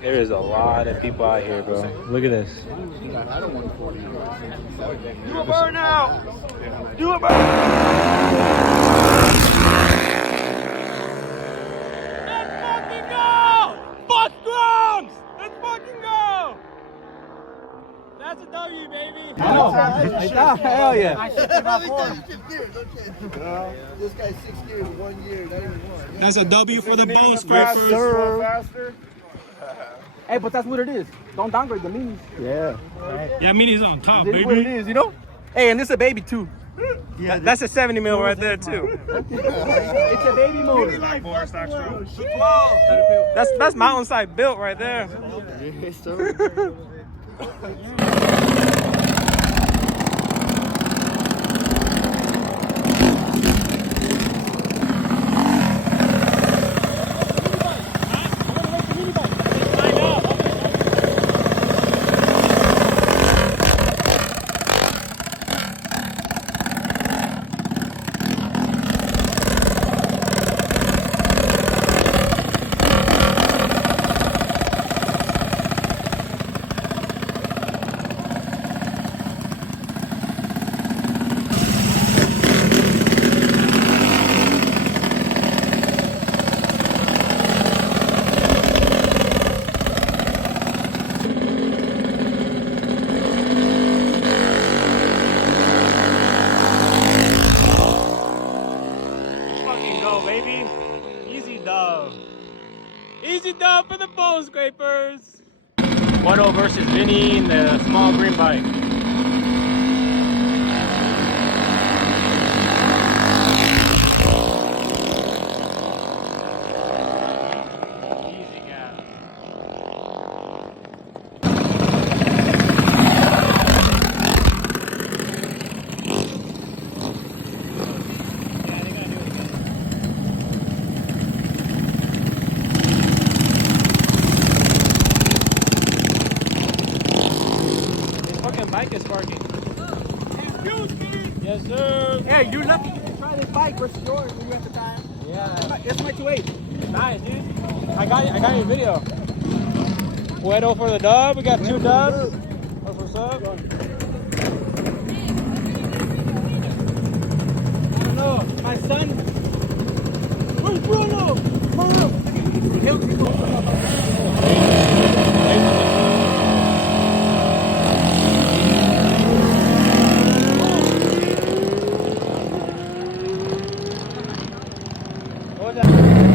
There is a lot of people out here, bro. Look at this. Do a burnout! Do a burnout! Let's fucking go! Fuck drums! Let's fucking go! That's a W, baby. Hell yeah. This guy's 6 years, 1 year, not even one. That's a W for the bone scrapers. Faster. Hey, but that's what it is. Don't downgrade the minis. Yeah. Yeah, mini's on top, This is what it baby. is, you know? Hey, and this is a baby too. That's a 70 mil right there too. It's a baby motor. That's mountainside built right there. Baby, easy dub. Easy dub for the bone scrapers. 1-0 versus Vinny in the small green bike. Easy gas. Bike is sparking. Yes, sir. Hey, you're lucky you can try this bike versus yours when you have to time. Yeah. It's my 2.8. Nice, dude. I got your video. Puedo for the dub. We got 2 dubs. That's what's up. I don't know. My son. Where's Bruno? What was that?